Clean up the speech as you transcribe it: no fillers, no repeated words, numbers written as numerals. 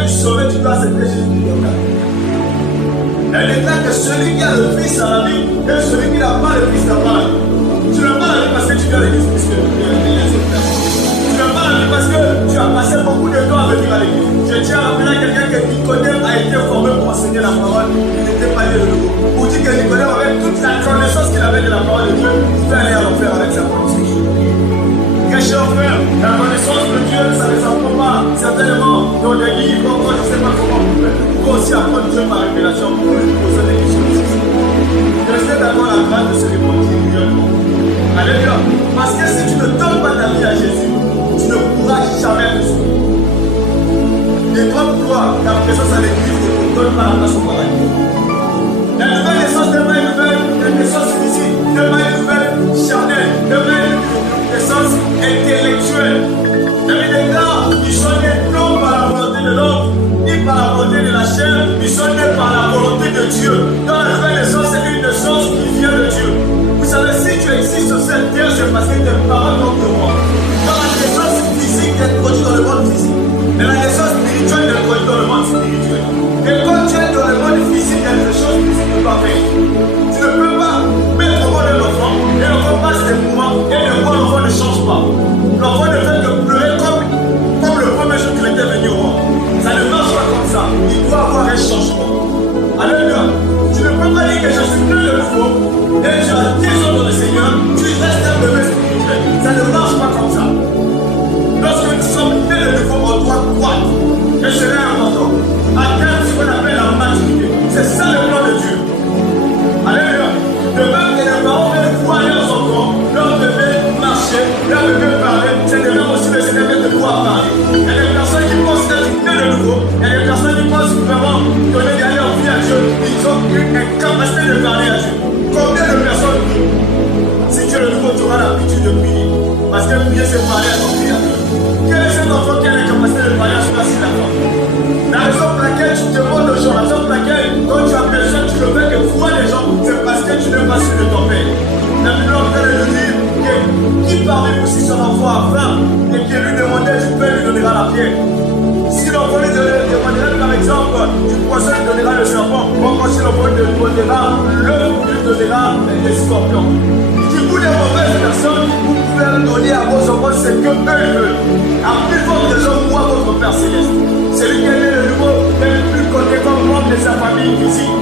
moyen de sauver, tu dois accepter Jésus de ton cœur. Elle déclare que celui qui a le Fils a la vie et celui qui n'a pas le Fils n'a pas la vie. Tu n'as pas la vie parce que tu viens à l'église puisque tu es les autres. Tu n'as pas la vie parce que tu as passé beaucoup de temps à venir à l'église. Je tiens à rappeler à quelqu'un que Nicodème a été formé pour enseigner la parole. Il n'était pas né de nouveau. Pour dire que Nicodème, avec toute la connaissance qu'il avait de la parole de Dieu, il pouvait aller à l'enfer avec sa connaissance. Mes chers frères, la connaissance de Dieu, ça ne s'apprend pas certainement dans des livres, je ne sais pas comment. Mais tu peux aussi apprendre Dieu par révélation pour lui poser des questions. Restez d'abord la grâce de se répondre régulièrement. Alléluia. Parce que si tu ne donnes pas ta vie à Jésus, tu ne pourras jamais le sauver. Et comme toi, ta présence à l'église ne te donne pas la place au paradis. La nouvelle naissance n'est pas une nouvelle naissance physique, n'est pas une nouvelle charnelle, n'est pas une naissance intellectuelle. David déclare qu'ils sont nés non par la volonté de l'homme, ni par la volonté de la chair, ils sont nés par la volonté de Dieu. Dans la nouvelle naissance, c'est une naissance qui vient de Dieu. Vous savez, si tu existes sur cette terre, c'est parce que tes parents t'ont de moi. Dans la naissance physique, tu es produit dans le monde physique. Mais la naissance spirituelle, tu es produit dans le monde spirituel. Et quand tu es dans le monde physique, il y a des choses physiques que tu dois faire. Tu ne peux pas mettre au monde de l'enfant, et l'enfant passe des mouvements, et le monde, l'enfant ne change pas. L'enfant ne fait que pleurer comme le premier jour qu'il était venu au monde. Ça ne marche pas comme ça. Il doit avoir un changement. Alléluia. Tu ne peux pas dire que je suis plein de nouveau, et tu as des ans dans le Seigneur, tu restes un bébé spirituel. Ça ne marche pas comme ça. Lorsque nous sommes nés de nouveau, on doit croître. Et cela est important. Atteindre ce qu'on appelle la maturité. C'est ça le plan de Dieu. Alléluia. De même que les parents veulent voir leurs enfants, leur bébé marcher, leur bébé parler, c'est de même aussi le Seigneur de pouvoir parler. Il y a des personnes qui pensent être nés de nouveau. Il y a des personnes qui pensent vraiment donner leur vie à Dieu. Ils ont une capacité de parler à Dieu. Combien de personnes prient? Si tu es le nouveau, tu auras l'habitude de prier. Parce que prier, c'est parler à ton Créateur. Quel est cet enfant qui a la capacité de parler à son assis d'enfant? La raison pour laquelle tu demandes aux gens, la raison pour laquelle quand tu as besoin, tu le fais que voir les gens, c'est parce que tu n'es pas sûr de ton père. La Bible est en train de nous dire que qui parmi vous si son enfant a faim et qu'il lui demandait du pain, lui donnera la pierre. Si l'enfant lui demandera par exemple du poisson, lui donnera le serpent. Or quand si l'enfant lui donnera l'œuf, lui donnera les scorpions. Vous les mauvaises personnes, vous pouvez donner à vos enfants ce que eux veulent. À plus forte raison, moi, votre Père Céleste. Celui qui est né de nouveau, est le plus connu comme membre de sa famille physique.